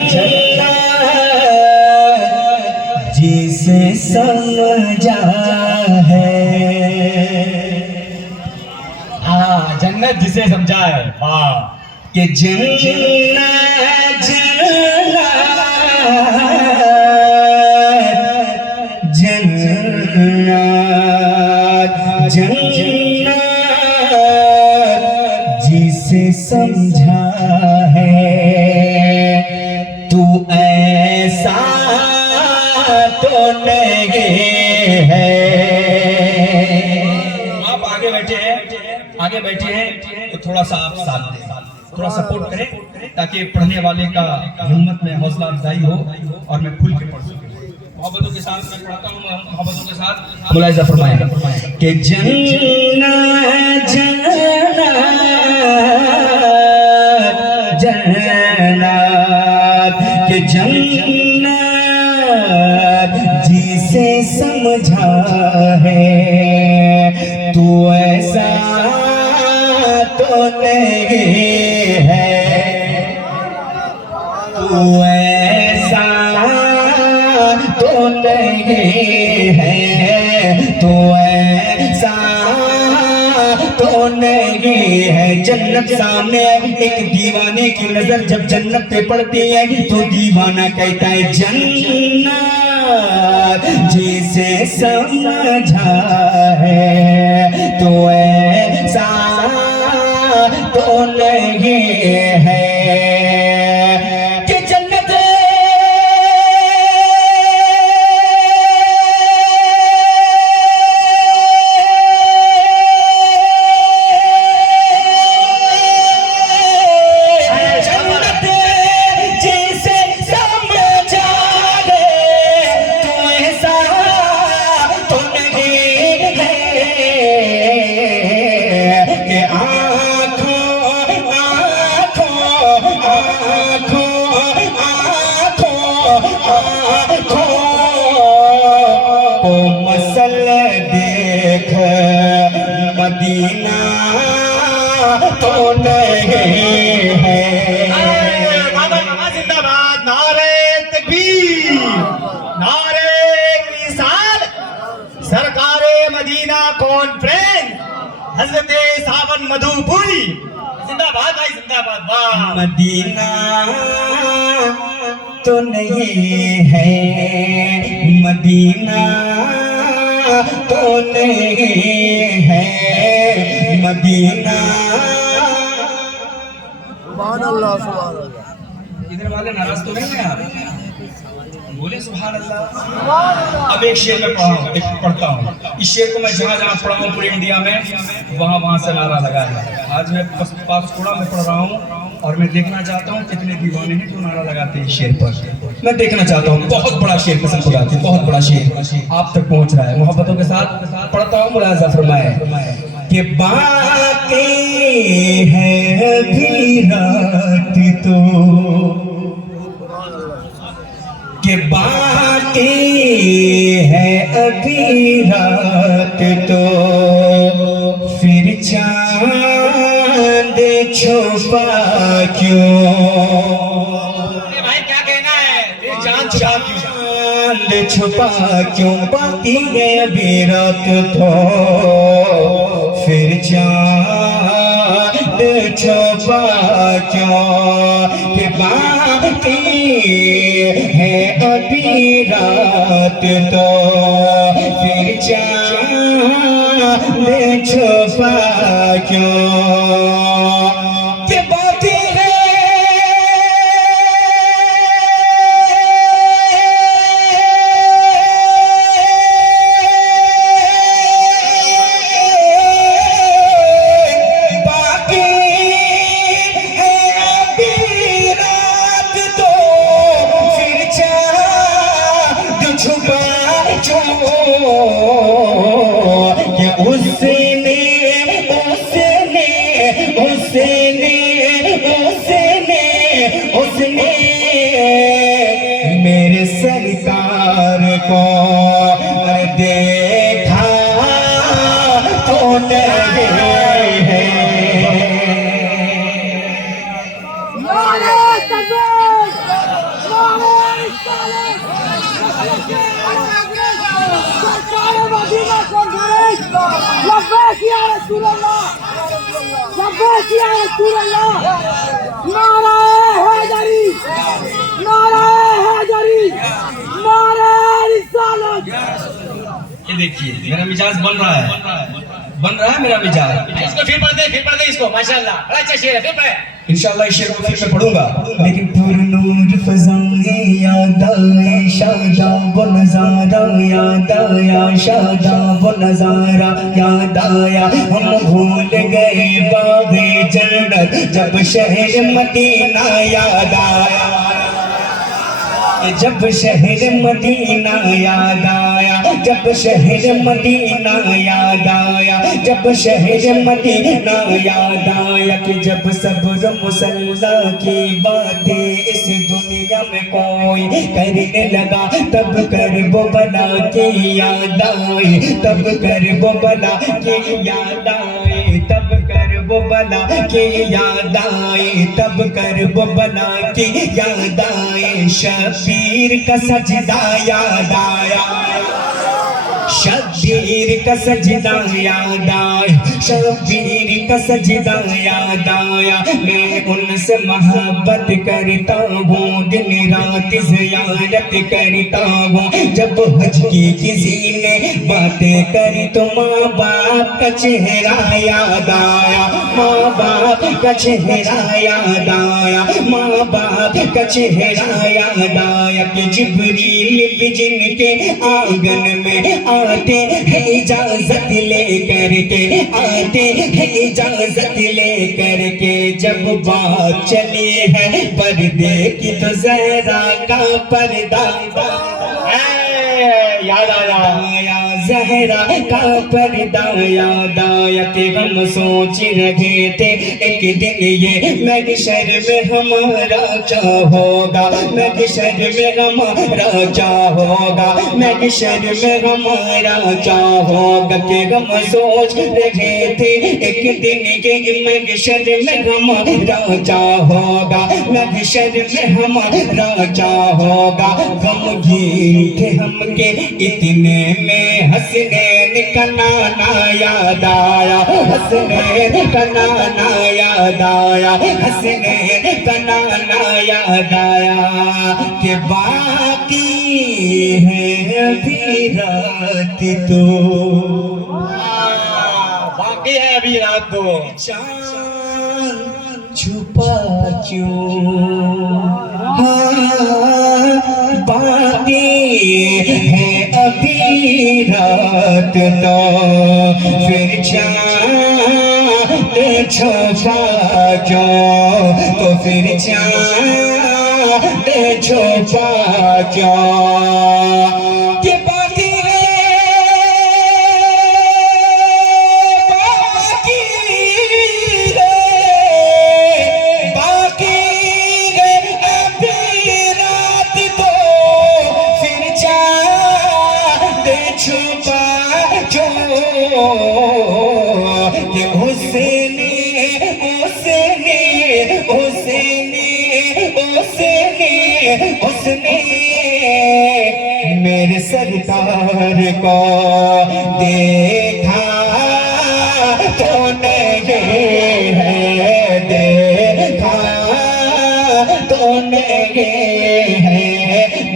झल्ला जिसे समझा है। हाँ, जन्नत जिसे समझा है। हाँ, कि जन्नत जन्नत जन्नत जिसे समझा है तू ऐसा तो नहीं है। आप आगे बैठे हैं, आगे बैठे हैं तो थोड़ा सा आप साथ दें, थोड़ा सपोर्ट करें ताकि पढ़ने वाले का हिम्मत में हौसला अफजाई हो और मैं खुल के पढ़ सकूं। मोहब्बतों के साथ मैं पढ़ता हूँ, मोहब्बतों के साथ मुलाहिजा फरमाएगा कि जन्नत जन्नत जन्नत कि जन्नत जिसे समझा है तू ऐसा तो नहीं है। तू ऐसा तो नहीं है। तू ऐसा तो नहीं है। जन्नत सामने एक दीवाने की नजर जब जन्नत पे पड़ती है तो दीवाना कहता है जन्नत जिसे समझा है तो ऐसा तो नहीं है। मदीना तो नहीं है। जिंदाबाद, नारे तकबीर, नारे रिसाल, सरकारे मदीना कॉन्फ्रेंस, हजरते सावन मधुपुरी जिंदाबाद भाई, जिंदाबाद। वाह, मदीना तो नहीं है। मदीना तो नहीं है। मदीना सुभान अल्लाह, सुभान अल्लाह। इधर वाले नाराज तो नहीं है यार, बोले सुभान अल्लाह। अब एक शेर में पढ़ता हूँ। इस शेर को मैं जहाँ जहाँ पढ़ा हूँ पूरे इंडिया में वहाँ से नारा लगाया। आज मैं पासकोड़ा में पढ़ रहा हूँ और मैं देखना चाहता हूँ कितने दीवाने हैं जो नारा लगाते हैं इस शेर पर। मैं देखना चाहता हूँ, बहुत बड़ा शेर पसंद को गाते, बहुत बड़ा शेर आप तक पहुँच रहा है। मोहब्बतों के साथ पढ़ता हूँ, मुलाहिजा फरमाए कि बातें हैं अभी रात तो कि बातें है अभी रात तो फिर चांद छुपा क्यों। भाई क्या कहना है, चांद छुपा क्यों। बाकी है अभी रात तो फिर चांद छुपा क्यों। कि बाकी है अभी रात तो फिर चांद छुपा क्यों। उसने मेरे सरकार को देखा तो नहीं है। लब्बैक या रसूल अल्लाह, लब्बैक या रसूल अल्लाह। नाराए हैदरी, नाराए हैदरी, नाराए रिसालत। ये देखिए मेरा मिजाज बन रहा है मेरा मिजाज। इसको फिर पढ़ दे इसको, माशाल्लाह बड़ा अच्छा शेर है, फिर पढ़े। इंशाल्लाह इस शेर को फिर मैं पढ़ूंगा। लेकिन पुरनूर फज़ाएं याद आए, शादाब नज़ारा याद आया, शादाब नज़ारा याद आया। हम भूल गए बाग़े जन्नत जब शहर मदीना याद आया, जब शहर मदीना याद आया, जब शहर मदीना याद आया, जब शहर मदीना याद आया। कि जब सब्र मुसल्ला की बातें इस दुनिया में कोई करने लगा, तब कर वो बला की याद आई, तब कर वो बला की याद आई, तब कर वो बला की याद आई, तब कर वो बला की याद आई। शबीर का सजदा याद आया, शबीर का सजदा याद आया, शबीर का सजदा याद आया। मैं उनसे मोहब्बत करता हूँ, दिन रात ज़ियारत करता हूँ। जब हज की किसी ने बातें करी तो माँ बाप का चेहरा याद आया, माँ बाप का चेहरा याद आया, माँ बाप का चेहरा याद आया। कि जिब्रील भी जिनके आंगन में आते हैं इजाजत लेकर के, आते हैं इजाजत लेकर के। जब बात चली है पर्दे की तो ज़हरा का पर्दा याद आया, ज़हरा का पर्दा याद आया। कि हम सोच रहे थे एक दिन ये महशर में हमारा क्या होगा, महशर में हमारा क्या होगा, महशर में हमारा क्या होगा। कि हम सोच रहे थे एक दिन ये महशर में हमारा क्या होगा, महशर में हमारा क्या होगा। गमगीन थे हमके इतने में हसनैन का नाना याद आया, हसनैन का नाना याद आया, हसनैन का नाना याद आया। कि बाकी है अभी रात तो, बाकी है अभी रात तो, चांद छुपा क्यों, हाँ बाकी है अभी रात तो, फिर चांद छुपा क्यों, तो फिर चांद छुपा क्यों। कि बाकी उसने मेरे सरकार को देखा तो नहीं है, देखा तो नहीं है,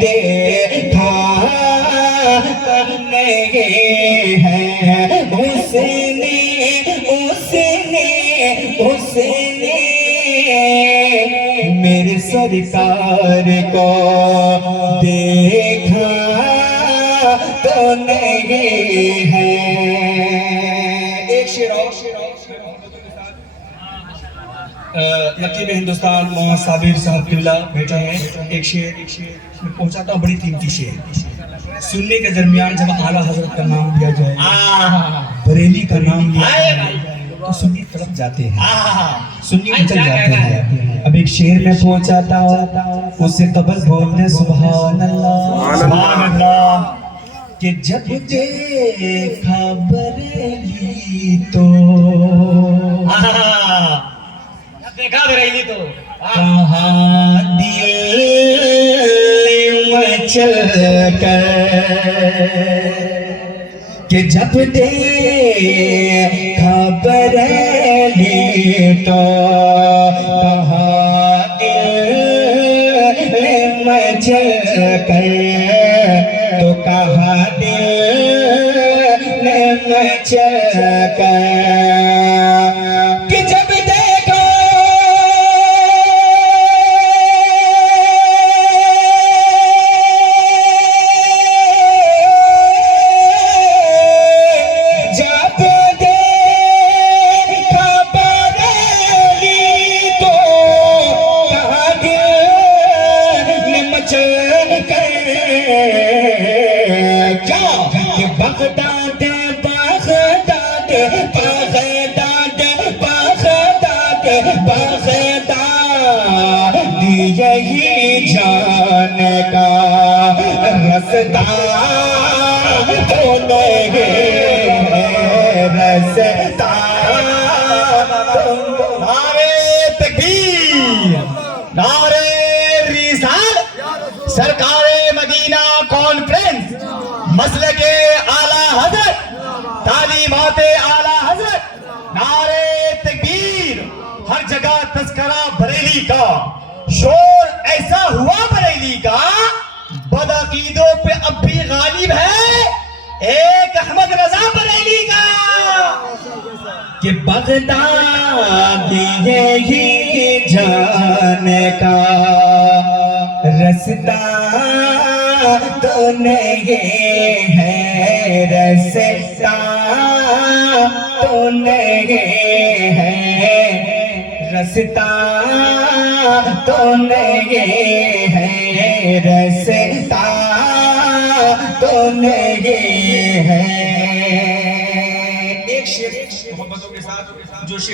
देखा तो नहीं है। उसने उसने उसने मेरे सरकार को देखा तो नहीं है। एक शेर और नकीब हिंदुस्तान मोहम्मद साबिर साहब किबला बैठे हैं। एक शेर मैं पहुंचाता हूँ, बड़ी कीमती शेर। सुनने के दरमियान जब आला हजरत का नाम लिया जाए, बरेली का नाम लिया जाए, तो सुन्नी तरफ जाते हैं, सुन्नी उछल जाते हैं। अब एक शेर में पहुंचाता हूँ, उससे कबल बोलने सुभान अल्लाह, सुभान अल्लाह। कि जब देखा बरेली तो, देखा बरेली तो, कहाँ दिल मचल कर, कि जब देखा बरेली तो कहा दिल मचल कर, तो कहा दिल मचल कर कि जब देखो Baghdad Baghdad Baghdad Baghdad Baghdad यही जाने का रास्ता तो नहीं रास्ता। नारे तकबीर, नारे रिसाल, सरकारे मदीना कॉन्फ्रेंस, मसले के आला हजरत, तालीमाते आला हजरत, नारे तकबीर। हर जगह तस्करा बरेली का, शोर ऐसा हुआ बरेली का, बदअकीदों पे अब भी गालिब है एक अहमद रजा बरेली का कि बगदाद यही जाने का रास्ता तो नहीं है रास्ता तो नहीं है रास्ता तो नहीं है रास्ता तो नहीं है। एक शेर मोहब्बतों के साथ जो शेर